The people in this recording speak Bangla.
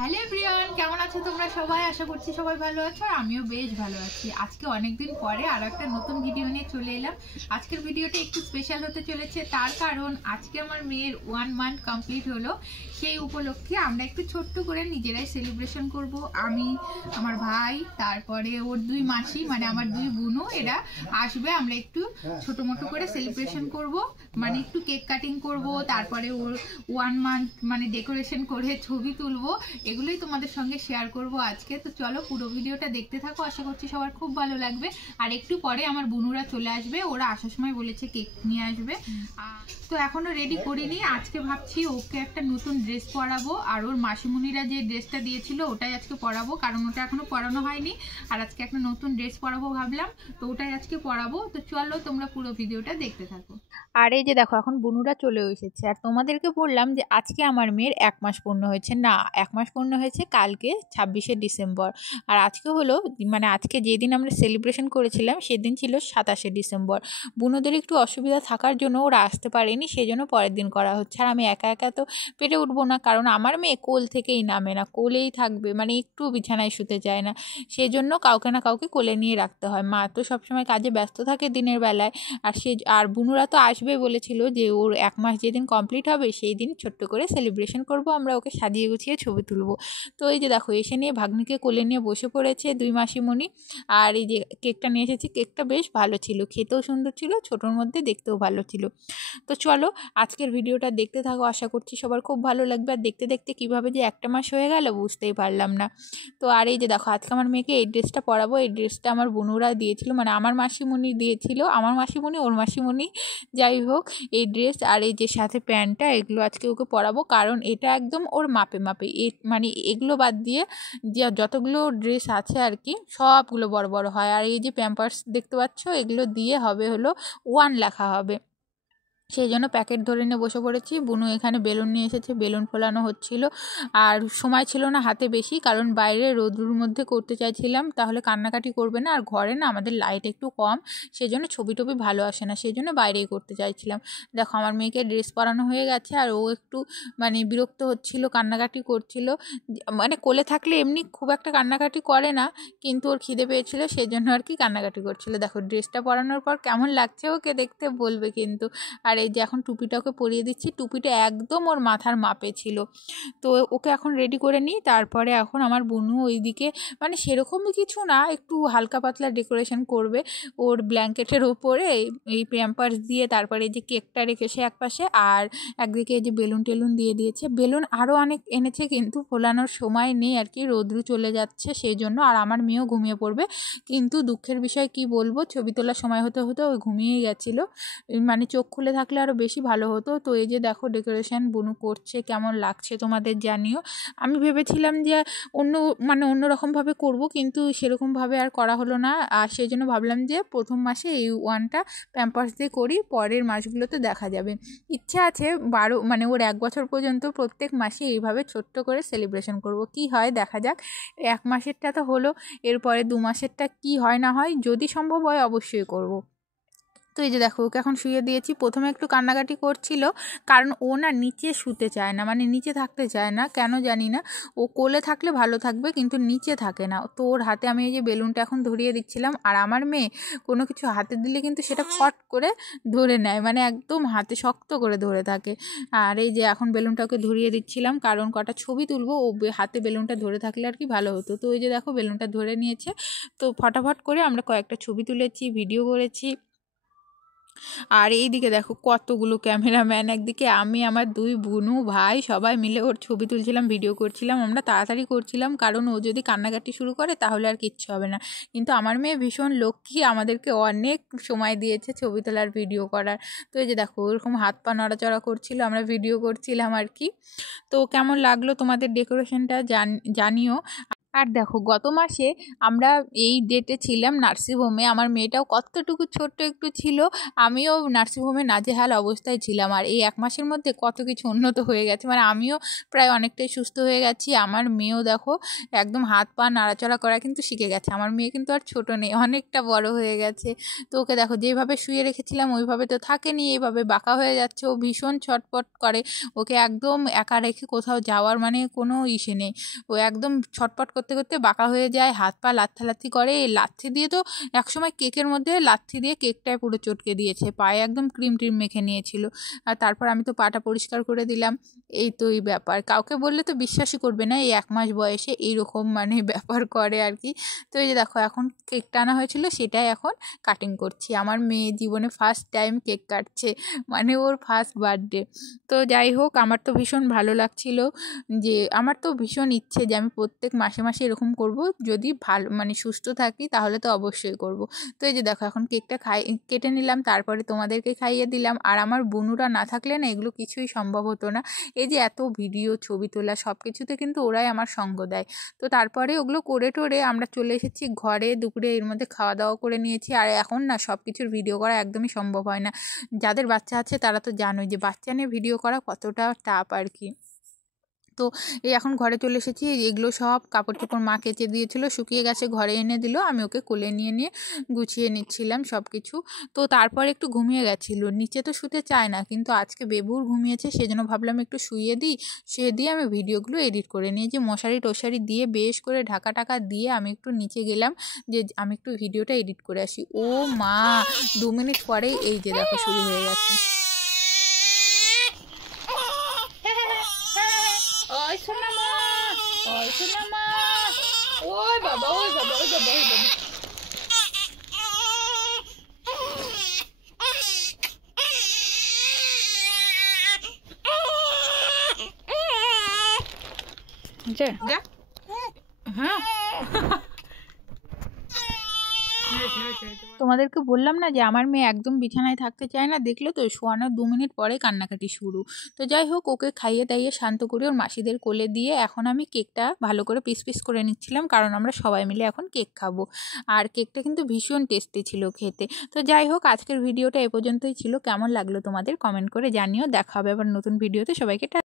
হ্যালো এভরিওয়ান, কেমন আছো তোমরা সবাই? আশা করছি সবাই ভালো আছো আর আমিও বেশ ভালো আছি। আজকে অনেকদিন পরে আরো একটা নতুন ভিডিও নিয়ে চলে এলাম। আজকের ভিডিওটা একটু স্পেশাল হতে চলেছে, তার কারণ আজকে আমার মেয়ের 1 মান্থ কমপ্লিট হলো। সেই উপলক্ষে আমরা একটু ছোট্ট করে নিজেরাই সেলিব্রেশন করব। আমি, আমার ভাই, তারপরে ওর দুই মাসি মানে আমার দুই বোনও এরা আসবে। আমরা একটু ছোটো মোটো করে সেলিব্রেশন করব, মানে একটু কেক কাটিং করব, তারপরে ওর 1 মান্থ মানে ডেকোরেশন করে ছবি তুলবো। এগুলোই তোমাদের সঙ্গে শেয়ার করব আজকে। তো চলো পুরো ভিডিওটা দেখতে থাকো, আশা করছি সবার খুব ভালো লাগবে। আর একটু পরে আমার বোনুরা চলে আসবে, ওরা আসার সময় বলেছে কেক নিয়ে আসবে। তো এখনো রেডি করিনি। আজকে ভাবছি ওকে একটা নতুন ড্রেস পরাবো, আর ওর মাসিমণিরা যে ড্রেসটা দিয়েছিল ওটাই আজকে পরাবো, কারণ ওটা এখনো পরানো হয়নি। আর আজকে একটা নতুন ড্রেস পরাবো ভাবলাম, তো ওটাই আজকে পরাবো। তো চলো তোমরা পুরো ভিডিওটা দেখতে থাকো। আর এই যে দেখো এখন বোনুরা চলে এসেছে, আর তোমাদেরকে বললাম যে আজকে আমার মেয়ের 1 মাস পূর্ণ হয়েছে। না, 1 মাস পূর্ণ হয়েছে কালকে 26শে ডিসেম্বর। আর আজকে হলো মানে আজকে যেদিন আমরা সেলিব্রেশন করেছিলাম সেদিন ছিল 27শে ডিসেম্বর। বোনদের একটু অসুবিধা থাকার জন্য ওরা আসতে পারেনি, সেই জন্য পরের দিন করা হচ্ছে। আর আমি একা একা তো পেরে উঠবো না, কারণ আমার মেয়ে কোল থেকেই নামে না, কোলেই থাকবে, মানে একটু বিছানায় শুতে চায় না। সেই জন্য কাউকে না কাউকে কোলে নিয়ে রাখতে হয়। মা তো সবসময় কাজে ব্যস্ত থাকে দিনের বেলায়। আর বুনুরা তো আসবে বলেছিল যে ওর 1 মাস যেদিন কমপ্লিট হবে সেই দিন ছোট্ট করে সেলিব্রেশন করব, আমরা ওকে সাজিয়ে গুছিয়ে ছবি তুলবো। তো এই যে দেখো এসে নিয়ে ভাগ্নিকে কোলে নিয়ে বসে পড়েছে দুই মাসিমণি। আর এই যে কেকটা নিয়ে এসেছি, কেকটা বেশ ভালো ছিল, খেতেও সুন্দর ছিল, ছোটোর মধ্যে দেখতেও ভালো ছিল। তো চলো আজকের ভিডিওটা দেখতে থাকো, আশা করছি সবার খুব ভালো লাগবে। আর দেখতে দেখতে কীভাবে যে 1 মাস হয়ে গেল বুঝতেই পারলাম না। তো আর এই যে দেখো আজকে আমার মেয়েকে এই ড্রেসটা পরাবো। এই ড্রেসটা আমার বোনুরা দিয়েছিল, মানে আমার মাসিমণি দিয়েছিল, আমার মাসিমণি ওর মাসিমণি, যাই হোক। এই ড্রেস আর এই যে সাথে প্যান্টটা, এগুলো আজকে ওকে পরাবো, কারণ এটা একদম ওর মাপে মাপে। মানে এগুলো বাদ দিয়ে যে যতগুলো ড্রেস আছে আর কি সবগুলো বড় বড় হয়। আর এই যে প্যাম্পার্স দেখতে পাচ্ছ, এগুলো দিয়ে হবে হলো 1 লেখা হবে, সেই জন্য প্যাকেট ধরে নিয়ে বসে পড়েছি। বুনু এখানে বেলুন নিয়ে এসেছে, বেলুন ফোলানো হচ্ছিল। আর সময় ছিল না হাতে বেশি, কারণ বাইরে রোদ্রুর মধ্যে করতে চাইছিলাম, তাহলে কান্নাকাটি করবে না। আর ঘরে না আমাদের লাইট একটু কম, সেই জন্য ছবি টবি ভালো আসে না, সেই জন্য বাইরেই করতে চাইছিলাম। দেখো আমার মেয়েকে ড্রেস পরানো হয়ে গেছে, আর ও একটু মানে বিরক্ত হচ্ছিল, কান্নাকাটি করছিল। মানে কোলে থাকলে এমনি খুব একটা কান্নাকাটি করে না, কিন্তু ওর খিদে পেয়েছিল সেই জন্য আর কি কান্নাকাটি করছিল। দেখো ড্রেসটা পরানোর পর কেমন লাগছে ওকে দেখতে বলবে কিন্তু। আর এই যে এখন টুপিটা ওকে পরিয়ে দিচ্ছি, টুপিটা একদম ওর মাথার মাপে ছিল। তো ওকে এখন রেডি করে নিই, তারপরে এখন আমার বোনু ওইদিকে মানে সেরকমই কিছু না, একটু হালকা পাতলা ডেকোরেশন করবে ওর ব্ল্যাঙ্কেটের ওপরে এই প্যাম্পার্স দিয়ে। তারপরে এই যে কেকটা রেখেছে একপাশে, আর একদিকে এই যে বেলুন টেলুন দিয়ে দিয়েছে। বেলুন আরও অনেক এনেছে, কিন্তু ফোলানোর সময় নেই আর কি, রোদ্রু চলে যাচ্ছে সেই জন্য। আর আমার মেয়েও ঘুমিয়ে পড়বে, কিন্তু দুঃখের বিষয় কি বলবো, ছবি তোলার সময় হতে হতে ওই ঘুমিয়েই গেছিলো। মানে চোখ খুলে থাকলে আরও বেশি ভালো হতো। তো এই যে দেখো ডেকোরেশন বুনু করছে, কেমন লাগছে তোমাদের জানিও। আমি ভেবেছিলাম যে অন্যরকমভাবে করব, কিন্তু সেরকমভাবে আর করা হলো না। আর সেই জন্য ভাবলাম যে প্রথম মাসে এই 1টা প্যাম্পার্স দিয়ে করি, পরের মাসগুলোতে দেখা যাবে। ইচ্ছা আছে ওর 1 বছর পর্যন্ত প্রত্যেক মাসে এইভাবে ছোট্ট করে সেলিব্রেশন করব, কি হয় দেখা যাক। 1 মাসেরটা তো হলো, এরপরে 2 মাসেরটা কি হয় না হয়, যদি সম্ভব হয় অবশ্যই করব। তো এই যে দেখো ওকে এখন শুয়ে দিয়েছি। প্রথমে একটু কান্নাকাটি করছিল, কারণ ও না নিচে শুতে চায় না, মানে নিচে থাকতে চায় না, কেন জানি না। ও কোলে থাকলে ভালো থাকবে, কিন্তু নিচে থাকে না। তো ওর হাতে আমি এই যে বেলুনটা এখন ধরিয়ে দিচ্ছিলাম। আর আমার মেয়ে কোনো কিছু হাতে দিলে কিন্তু সেটা ফট করে ধরে নেয়, মানে একদম হাতে শক্ত করে ধরে থাকে। আর এই যে এখন বেলুনটা ওকে ধরিয়ে দিচ্ছিলাম, কারণ কটা ছবি তুলবো, ও হাতে বেলুনটা ধরে থাকলে আর কি ভালো হতো। তো ওই যে দেখো বেলুনটা ধরে নিয়েছে, তো ফটাফট করে আমরা কয়েকটা ছবি তুলেছি, ভিডিও করেছি। আর এইদিকে দেখো কতগুলো ক্যামেরাম্যান, একদিকে আমি, আমার দুই বোনু, ভাই, সবাই মিলে ওর ছবি তুলছিলাম, ভিডিও করছিলাম। আমরা তাড়াতাড়ি করছিলাম, কারণ ও যদি কান্নাকাটি শুরু করে তাহলে আর কিচ্ছু হবে না। কিন্তু আমার মেয়ে ভীষণ লক্ষ্মী, আমাদেরকে অনেক সময় দিয়েছে ছবি তোলার, ভিডিও করার। তো এই যে দেখো ওরকম হাত পা নড়াচড়া করছিল, আমরা ভিডিও করছিলাম আর কি। তো কেমন লাগলো তোমাদের ডেকোরেশনটা জানিও। আর দেখো গত মাসে আমরা এই ডেটে ছিলাম নার্সিংহোমে, আমার মেয়েটাও কতটুকু ছোট্ট একটু ছিল, আমিও নার্সিংহোমে নাজেহাল অবস্থায় ছিলাম। আর এই 1 মাসের মধ্যে কত কিছু উন্নত হয়ে গেছে, মানে আমিও প্রায় অনেকটাই সুস্থ হয়ে গেছি। আমার মেয়েও দেখো একদম হাত পা নাড়াচাড়া করা কিন্তু শিখে গেছে। আমার মেয়ে কিন্তু আর ছোট নেই, অনেকটা বড় হয়ে গেছে। তো ওকে দেখো যেভাবে শুয়ে রেখেছিলাম ওইভাবে তো থাকেনি, এইভাবে বাঁকা হয়ে যাচ্ছে। ও ভীষণ ছটপট করে, ওকে একদম একা রেখে কোথাও যাওয়ার মানে কোনো ইসে নেই। ও একদম ছটপট করতে করতে বাঁকা হয়ে যায়, হাত পা লাথি করে। এই লাথি দিয়ে তো একসময় কেকের মধ্যে লাথি দিয়ে কেকটায় পুরো চটকে দিয়েছে, পায়ে একদম ক্রিম টিম মেখে নিয়েছিল। আর তারপর আমি তো পাটা পরিষ্কার করে দিলাম। এই তো এই ব্যাপার, কাউকে বললে তো বিশ্বাসই করবে না এই 1 মাস বয়সে এইরকম মানে ব্যাপার করে আর কি। তো এই যে দেখো এখন কেকটা আনা হয়েছিল, সেটাই এখন কাটিং করছি। আমার মেয়ে জীবনে ফার্স্ট টাইম কেক কাটছে, মানে ওর ফার্স্ট বার্থডে। তো যাই হোক, আমার তো ভীষণ ভালো লাগছিল, যে আমার তো ভীষণ ইচ্ছে যে আমি প্রত্যেক মাসে মাসে এরকম করব, যদি ভালো মানে সুস্থ থাকি তাহলে তো অবশ্যই করব। তো এই যে দেখো এখন কেকটা কেটে নিলাম, তারপরে তোমাদেরকে খাইয়ে দিলাম। আর আমার বুনুরা না থাকলে না এগুলো কিছুই সম্ভব হতো না। এই যে এত ভিডিও ছবি তোলা সব কিছুতে কিন্তু ওরাই আমার সঙ্গ দেয়। তো তারপরে ওগুলো করে টোরে আমরা চলে এসেছি ঘরে, দুপুরে এর মধ্যে খাওয়া দাওয়া করে নিয়েছি। আর এখন না সব কিছুর ভিডিও করা একদমই সম্ভব হয় না। যাদের বাচ্চা আছে তারা তো জানোই যে বাচ্চা নিয়ে ভিডিও করা কতটা টাফ আর কি। তো এই এখন ঘরে চলে এসেছি, এগুলো সব কাপড় চোপড় মা কেচে দিয়েছিল, শুকিয়ে গেছে, ঘরে এনে দিল, আমি ওকে কোলে নিয়ে নিয়ে গুছিয়ে নিচ্ছিলাম সব কিছু। তো তারপর একটু ঘুমিয়ে গেছিলো, নিচে তো শুতে চায় না, কিন্তু আজকে বেবুর ঘুমিয়েছে সেজন্য ভাবলাম একটু শুইয়ে দিই, শুয়ে দিয়ে আমি ভিডিওগুলো এডিট করে নিই। যে মশারি টশারি দিয়ে বেশ করে ঢাকা টাকা দিয়ে আমি একটু নিচে গেলাম, যে আমি একটু ভিডিওটা এডিট করে আসি। ও মা, 2 মিনিট পরেই এই যে দেখো শুরু হয়ে গেছে। ওই শোনা মা, ওই শোনা মা, ওই বাবা, ওই বাবা, ওই বাবা, ওই বাবা। হ্যাঁ তোমাদেরকে বললাম না যে আমার মেয়ে একদম বিছানায় থাকতে চায় না, দেখলে তো শোয়ানোর 2 মিনিট পরে কান্নাকাটি শুরু। তো যাই হোক, ওকে খাইয়ে দাইয়ে শান্ত করে ওর মাসিদের কোলে দিয়ে এখন আমি কেকটা ভালো করে পিস পিস করে নিচ্ছিলাম, কারণ আমরা সবাই মিলে এখন কেক খাবো। আর কেকটা কিন্তু ভীষণ টেস্টি ছিল খেতে। তো যাই হোক, আজকের ভিডিওটা এ পর্যন্তই ছিল। কেমন লাগলো তোমাদের কমেন্ট করে জানিও। দেখা হবে আবার নতুন ভিডিওতে। সবাইকে